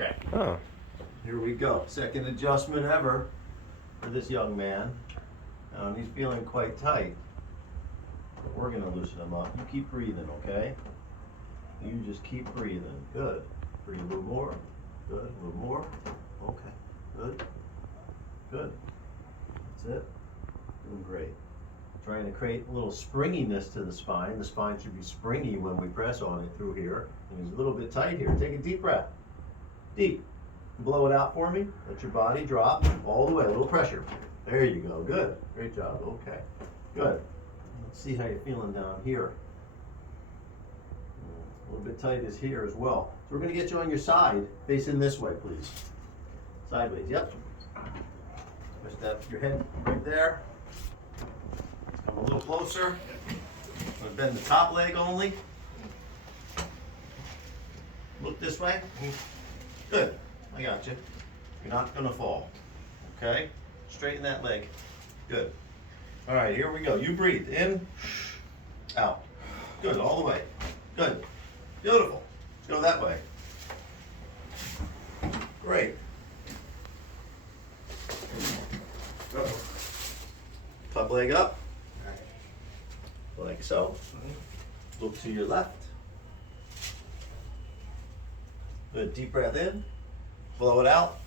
Okay. Oh. Here we go. Second adjustment ever for this young man. He's feeling quite tight. But we're gonna loosen him up. You keep breathing, okay? You just keep breathing. Good. Breathe a little more. Good. A little more. Okay. Good. Good. That's it. Doing great. Trying to create a little springiness to the spine. The spine should be springy when we press on it through here. And he's a little bit tight here. Take a deep breath. Deep. Blow it out for me. Let your body drop all the way. A little pressure. There you go. Good. Great job. Okay. Good. Let's see how you're feeling down here. A little bit tight is here as well. So we're going to get you on your side, facing this way, please. Sideways. Yep. Just have your head right there. Let's come a little closer. I'm going to bend the top leg only. Look this way. Good. I got you. You're not going to fall. Okay? Straighten that leg. Good. All right, here we go. You breathe. In, out. Good. All the way. Good. Beautiful. Let's go that way. Great. Go. Top leg up. Like so. Look to your left. Good. Deep breath in. Blow it out.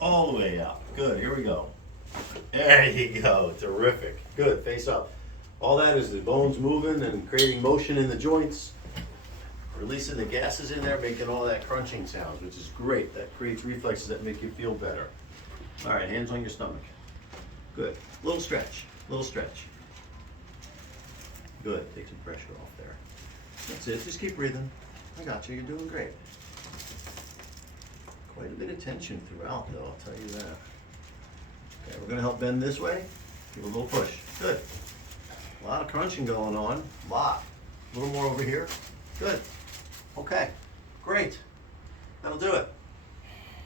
All the way out. Good. Here we go. There you go. Terrific. Good. Face up. All that is the bones moving and creating motion in the joints. Releasing the gases in there, making all that crunching sounds, which is great. That creates reflexes that make you feel better. All right. Hands on your stomach. Good. Little stretch. Little stretch. Good. Take some pressure off there. That's it. Just keep breathing. I got you. You're doing great. Quite a bit of tension throughout, though, I'll tell you that. Okay, we're going to help bend this way. Give a little push. Good. A lot of crunching going on. A lot. A little more over here. Good. Okay. Great. That'll do it.